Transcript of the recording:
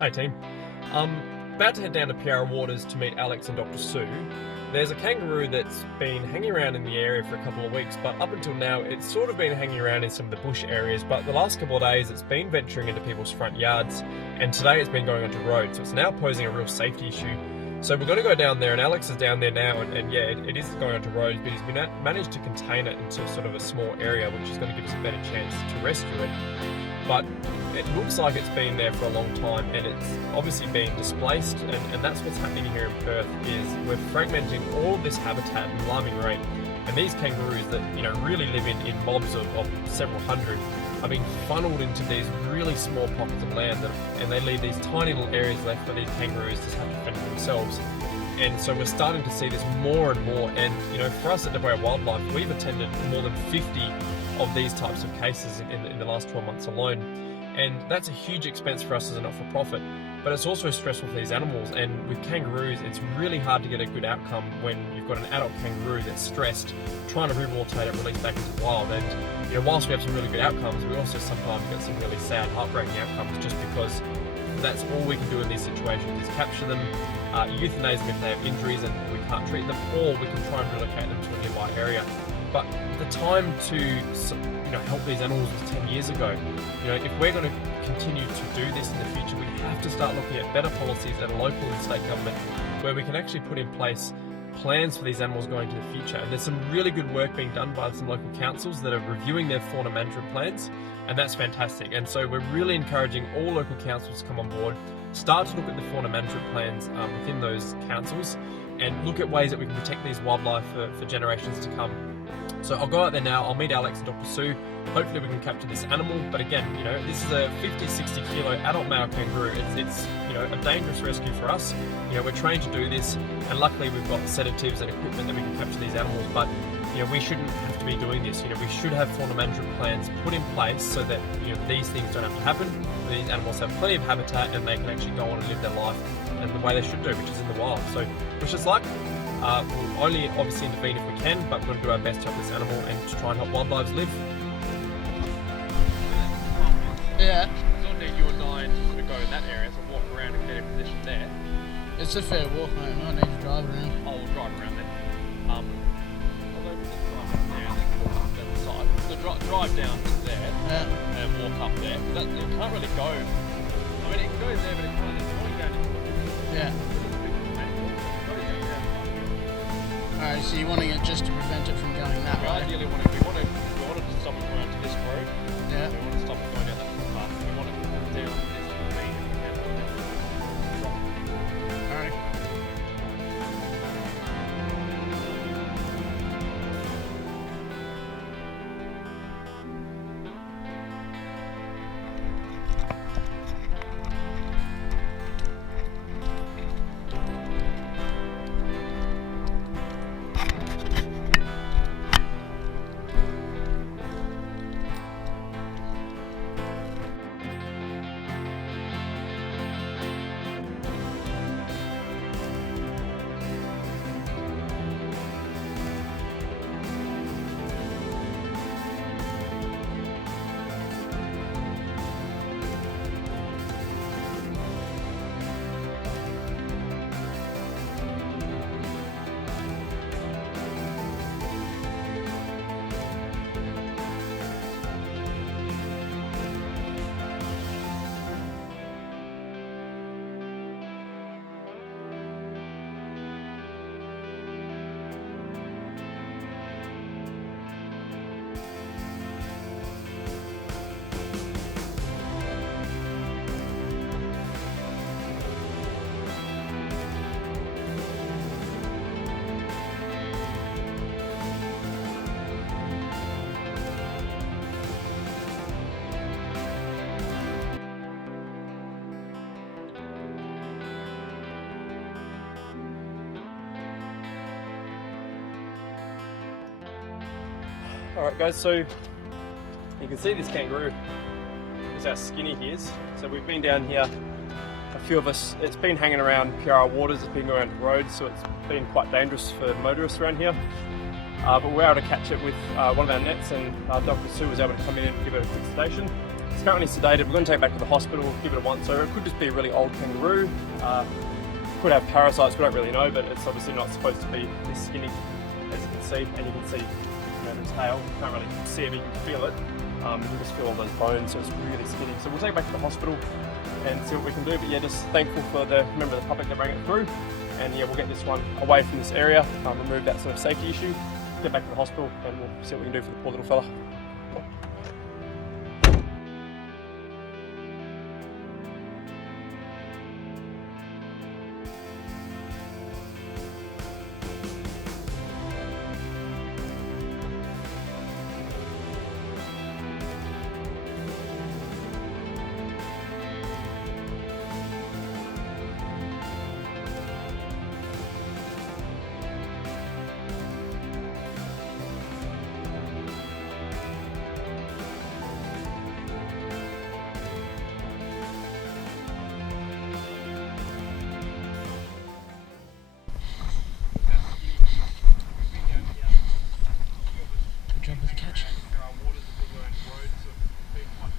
Hey team. About to head down to Piara Waters to meet Alex and Dr. Sue. There's a kangaroo that's been hanging around in the area for a couple of weeks, but up until now it's sort of been hanging around in some of the bush areas, but the last couple of days it's been venturing into people's front yards, and today it's been going onto roads, so it's now posing a real safety issue. So we're going to go down there, and Alex is down there now, and yeah, it is going onto roads, but he's been managed to contain it into sort of a small area, which is going to give us a better chance to rescue it. But it looks like it's been there for a long time, and it's obviously been displaced, and that's what's happening here in Perth. Is we're fragmenting all of this habitat in alarming rate, and these kangaroos that really live in mobs of several hundred are being funneled into these really small pockets of land, and they leave these tiny little areas left for these kangaroos to have to fend for themselves. And so we're starting to see this more and more, and for us at the Wildlife, we've attended more than 50 of these types of cases in the last 12 months alone, and that's a huge expense for us as a not-for-profit, but it's also stressful for these animals. And with kangaroos, it's really hard to get a good outcome when you've got an adult kangaroo that's stressed, trying to rehabilitate it, release back into the wild. And whilst we have some really good outcomes, we also sometimes get some really sad, heartbreaking outcomes, just because that's all we can do in these situations is capture them, euthanize them if they have injuries and we can't treat them, or we can try and relocate them to a nearby area. But the time to help these animals was 10 years ago. If we're going to continue to do this in the future, we have to start looking at better policies at a local and state government where we can actually put in place plans for these animals going into the future. And there's some really good work being done by some local councils that are reviewing their fauna management plans, and that's fantastic. And so we're really encouraging all local councils to come on board, start to look at the fauna management plans within those councils, and look at ways that we can protect these wildlife for generations to come. So I'll go out there now, I'll meet Alex and Dr. Sue. Hopefully we can capture this animal, but again, this is a 50-60 kilo adult male kangaroo. It's a dangerous rescue for us. We're trained to do this, and luckily we've got sedatives and equipment that we can capture these animals, but we shouldn't have to be doing this. We should have fauna management plans put in place so that these things don't have to happen. These animals have plenty of habitat and they can actually go on and live their life and the way they should do, which is in the wild. So wish us luck. We'll only obviously intervene if we can, but we're going to do our best to help this animal and to try and help wildlife live. Yeah. It's not need you and I to sort of go in that area, so walk around and get in position there. It's a fair walk, mate. I need to drive around. I'll drive around then. Although we just drive up there and then walk down the side. So drive down to there and walk up there. It can't really go. I mean, it can go there, but it can't. It's going down into the Yeah. Alright, so you're wanting it just to prevent it from going that way? Ideally, we wanted to stop it going to this road. Yeah. We want to stop it going down that path. We want it down this ravine. Alright. Alright guys, so you can see this kangaroo is how skinny he is. So we've been down here, a few of us, it's been hanging around Piara Waters, it's been going around roads, so it's been quite dangerous for motorists around here. But we're able to catch it with one of our nets, and Dr. Sue was able to come in and give it a quick sedation. It's currently sedated. We're going to take it back to the hospital, give it a once over. It could just be a really old kangaroo. Could have parasites, we don't really know, but it's obviously not supposed to be this skinny, as you can see. And you can see, the tail. You can't really see it, but you can feel it. You can just feel all those bones, so it's really skinny. So we'll take it back to the hospital and see what we can do. But yeah, just thankful for the member of the public that bring it through. And yeah, we'll get this one away from this area, remove that sort of safety issue, get back to the hospital, and we'll see what we can do for the poor little fella.